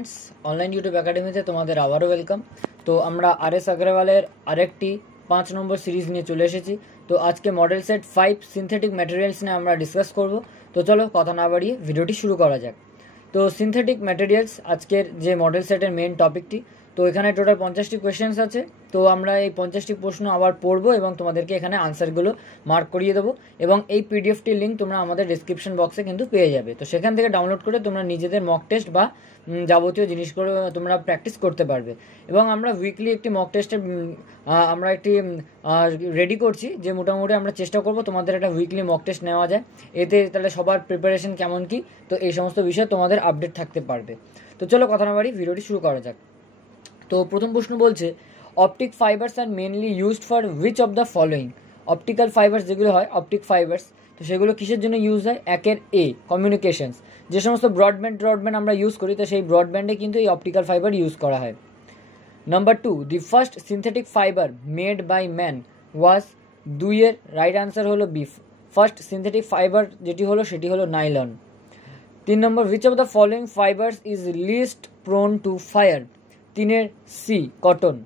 Friends, online YouTube একাডেমিতে তোমাদের আবারও ওয়েলকাম। তো আমরা RS আগ্রওয়ালের আরেকটি 5 নম্বর সিরিজ নিয়ে চলে এসেছি। তো আজকে মডেল সেট 5 সিনথেটিক ম্যাটেরিয়ালস নিয়ে আমরা ডিসকাস করব। তো চলো কথা না বাড়িয়ে ভিডিওটি শুরু করা যাক। তো সিনথেটিক ম্যাটেরিয়ালস আজকের যে মডেল সেটের মেন টপিকটি। তো এখানে টোটাল 50টি কোয়েশ্চেন্স আছে। তো আমরা এই 50টি প্রশ্ন আবার পড়বো এবং তোমাদেরকে এখানে আনসারগুলো মার্ক করিয়ে দেবো, এবং এই পিডিএফটির লিঙ্ক তোমরা আমাদের ডিসক্রিপশন বক্সে কিন্তু পেয়ে যাবে। তো সেখান থেকে ডাউনলোড করে তোমরা নিজেদের মক টেস্ট বা যাবতীয় জিনিসগুলো তোমরা প্র্যাকটিস করতে পারবে। এবং আমরা উইকলি একটি মক টেস্টের আমরা একটি রেডি করছি, যে মোটামুটি আমরা চেষ্টা করব তোমাদের একটা উইকলি মক টেস্ট নেওয়া যায়। এতে তাহলে সবার প্রিপারেশন কেমন কি, তো এই সমস্ত বিষয়ে তোমাদের আপডেট থাকতে পারবে। তো চলো কথা না বাড়ি ভিডিওটি শুরু করা যাক। তো প্রথম প্রশ্ন বলছে, optic fibres are mainly used for which of the following. Optical fibres যেগুলো হয়, অপটিক ফাইবার্স, তো সেগুলো কিসের জন্য ইউজ হয়? একের এ, কমিউনিকেশনস। যে সমস্ত ব্রডব্যান্ড আমরা ইউজ করি, তো সেই ব্রডব্যান্ডে কিন্তু এই অপটিক্যাল ফাইবার ইউজ করা হয়। Number 2, the first synthetic fibre made by man was. দুইয়ের রাইট আনসার হলো বি। ফার্স্ট সিনথেটিক ফাইবার যেটি হলো সেটি হলো nylon. 3 number, which of the following fibres is least prone to fire. 3-এর সি, কটন।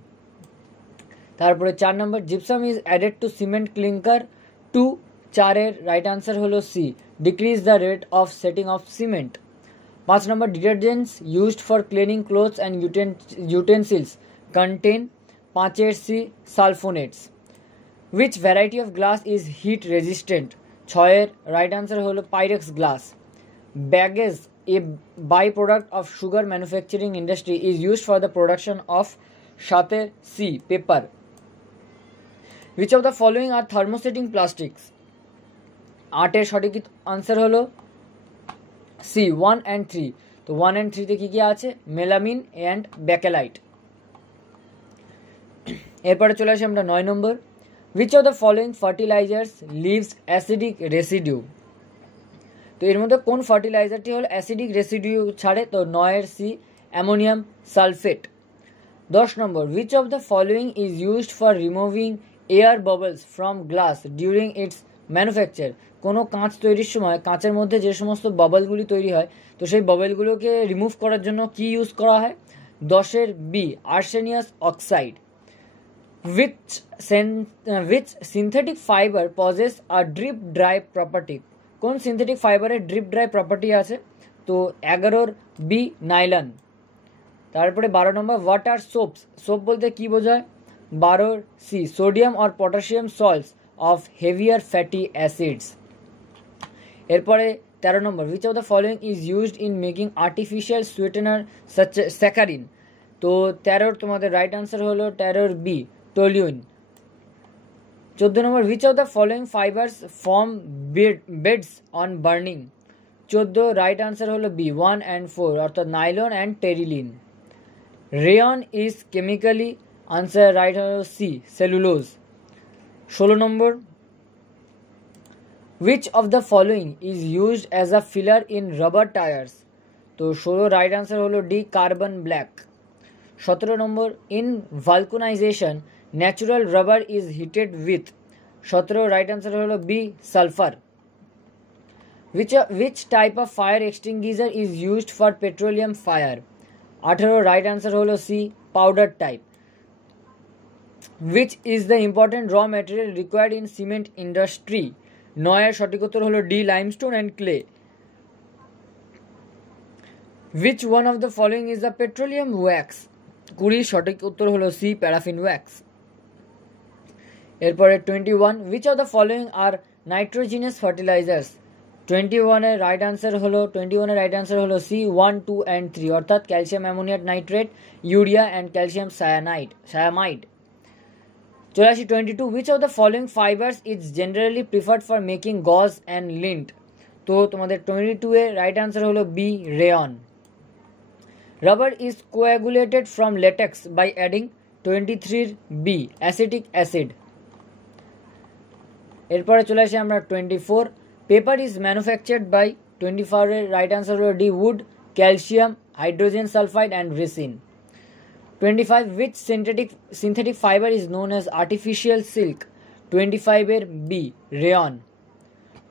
তারপরে 4 number, gypsum is added to cement clinker to. 4-এর right answer হলো C, decrease the rate of setting of cement. 5 number, detergents used for cleaning clothes and utensils contain. 5-এর C, sulphonates. Which variety of glass is heat resistant. 6-এর right answer হলো Pyrex glass. Bagasse, a byproduct of sugar manufacturing industry, is used for the production of 7-এর C, paper. Which of the following are thermosetting plastics? 8-এর সঠিক answer হলো C, 1 and 3। তো 1 and 3 তে কি কি আছে? Melamine and Bakelite. এরপরে চলে আসি আমরা 9 নম্বর, which of the following fertilizers leaves acidic residue? তো এর মধ্যে কোন ফার্টিলাইজারটি হলো অ্যাসিডিক রেসিডিউ ছাড়ে? তো 9-এর C, ammonium sulphate. 10 number, which of the following is used for removing air bubbles from glass during its manufacture. কোনো কাঁচ তৈরির সময় কাঁচের মধ্যে যে সমস্ত বাবলগুলি তৈরি হয়, তো সেই বাবলগুলোকে রিমুভ করার জন্য কি ইউজ করা হয়? 10-এর B, arsenious oxide. which synthetic fiber possess a drip dry property? কোন সিনথেটিক ফাইবারের ড্রিপ ড্রাই প্রপার্টি আছে? তো 11-র বি, নাইলন। তারপরে 12 number, what are soaps? Soap বলতে কি বোঝায়? 12-র C, sodium or potassium salts of heavier fatty acids. এরপরে 13 number, which of the following is used in making artificial sweetener saccharin. তো 13-র তোমাদের রাইট আনসার হলো 13-র B, টলিউন। 14 number, which of the following fibres form beads on burning. 14 right answer হলো B, 1 and 4, অর্থাৎ nylon and terylene. Rayon is chemically, answer right হলো C, cellulose. 16 number, which of the following is used as a filler in rubber tyres. তো 16 right answer হলো D, carbon black. 17 number, in vulcanisation natural rubber is heated with. 17 right answer হলো B, sulphur. which type of fire extinguisher is used for petroleum fire? 18 right answer হলো C, powder type. which is the important raw material required in cement industry? 9-এর সঠিক উত্তর হলো D, limestone and clay. which one of the following is the petroleum wax? 20 সঠিক উত্তর হলো C, paraffin wax. এরপরে 21, which of the following are nitrogenous fertilizers? 21-এর right answer হলো C, 1, 2 and 3, অর্থাৎ calcium ammonium nitrate, urea and calcium cyanamide. চলে আসি 22, which of the following fibers is generally preferred for making gauze and lint? তো তোমাদের 22-এর right answer হলো B, rayon. Rubber is coagulated from latex by adding 23-র B, acetic acid. এরপরে চলে আসি আমরা 24, পেপার ইজ ম্যানুফ্যাকচার্ড বাই। 24-এর রাইট আনসার হলো D, wood, calcium, hydrogen sulphide and resin. 25, which synthetic fiber is known as artificial silk? 25-এর B, rayon.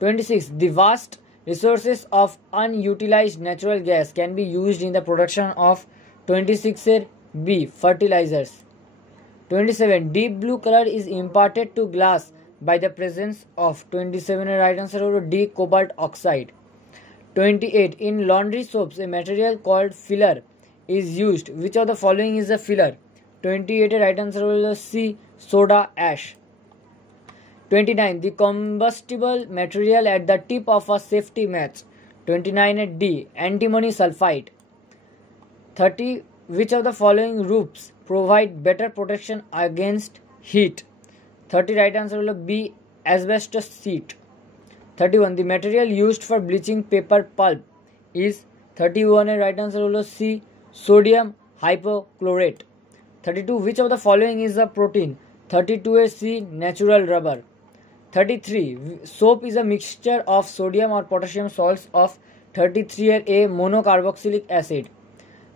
26, the vast resources of unutilized natural gas can be used in the production of 26 B fertilizers. 27. Deep blue color is imparted to glass by the presence of 27 right answer D cobalt oxide. 28. In laundry soaps a material called filler is used. Which of the following is a filler? 28 right answer C soda ash. 29. The combustible material at the tip of a safety match. 29 D antimony sulfide. 30. Which of the following roofs provide better protection against heat? 30 right answer will be asbestos sheet. 31. The material used for bleaching paper pulp is 31 right answer will C sodium hypochlorite. 32. Which of the following is a protein? 32 C natural rubber. 33. Soap is a mixture of sodium or potassium salts of 33 A monocarboxylic acid.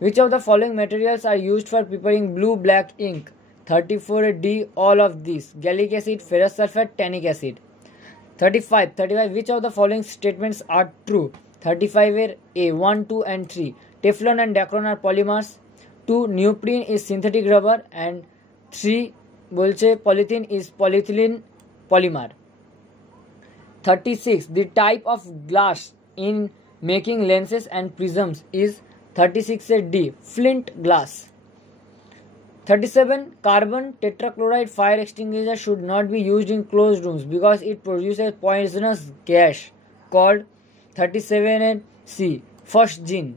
Which of the following materials are used for preparing blue black ink? 34 D all of these: gallic acid, ferrous sulfate, tannic acid. 35. Which of the following statements are true? 35 A 1, 2 and 3. Teflon and Dacron are polymers. 2. Neoprene is synthetic rubber and 3 bolche polythene is polyethylene polymer. 36. The type of glass in making lenses and prisms is 36 D flint glass. 37. Carbon tetrachloride fire extinguisher should not be used in closed rooms because it produces poisonous gas called 37 C phosgene.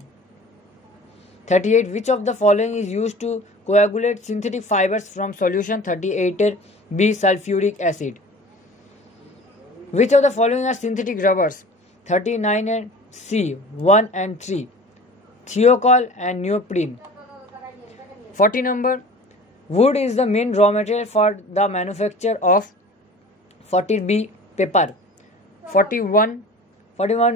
38. Which of the following is used to coagulate synthetic fibers from solution? 38 B sulfuric acid. Which of the following are synthetic rubbers? 39 C 1 and 3. Thiokol and neoprene. 40 number. Wood is the main raw material for the manufacture of 40 B paper. 41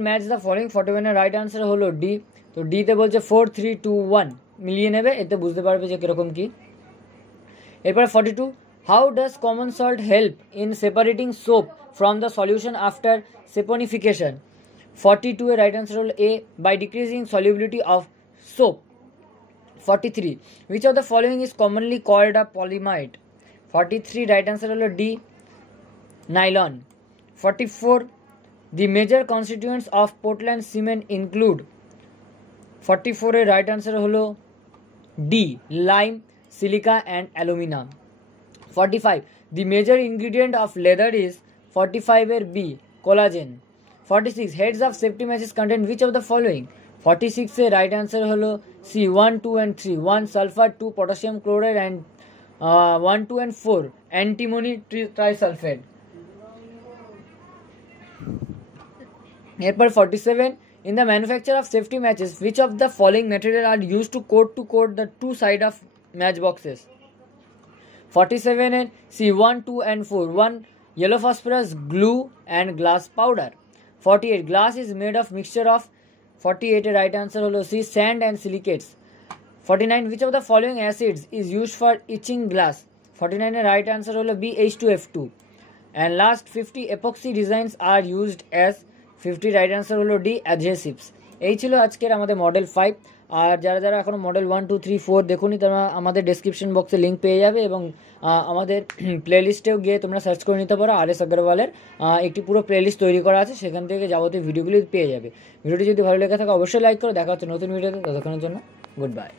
match the following. 41 এর right answer হলো D. তো D তে বলছে 4321 মিলিয়ে নেবে, এতে বুঝতে পারবে যে কিরকম কি। এরপরে 42. How does common salt help in separating soap from the solution after saponification? 42 এর রাইট আনসার হলো এ by decreasing solubility of soap. 43. Which of the following is commonly called a polyamide? 43 right answer হলো D nylon. 44. The major constituents of Portland cement include. 44 এর right answer হলো D lime, silica and alumina. 45. The major ingredient of leather is 45 এর B collagen. 46. Heads of safety matches contain which of the following? 46 এর right answer হলো C 1, 2 and 3. 1 sulfur, 2 potassium chloride and 1, 2 and 4 antimony trisulfate. এরপর 47. In the manufacture of safety matches, which of the following material are used to coat the two sides of matchboxes? 47 and C 1, 2 and 4. 1 yellow phosphorus glue and glass powder. 48. Glass is made of mixture of 48 right answer holo C sand and silicates. 49. Which of the following acids is used for etching glass? 49 right answer holo B H2F2. And last 50. Epoxy designs are used as 50 right answer হলো D অ্যাডহেসিভস। এই ছিল আজকের আমাদের model 5। আর যারা যারা এখনো model 1, 2, 3, 4 দেখুনি তারা আমাদের ডেসক্রিপশন বক্সে লিঙ্ক পেয়ে যাবে এবং আমাদের প্লেলিস্টেও গিয়ে তোমরা সার্চ করে নিতে পারো। আর এস আগরওয়ালের একটি পুরো প্লেলিস্ট তৈরি করা আছে, সেখান থেকে যাবতীয় ভিডিওগুলি পেয়ে যাবে। ভিডিওটি যদি ভালো লেগে থাকে অবশ্যই লাইক করো। দেখা হচ্ছে নতুন ভিডিওতে, ততক্ষণের জন্য গুড বাই।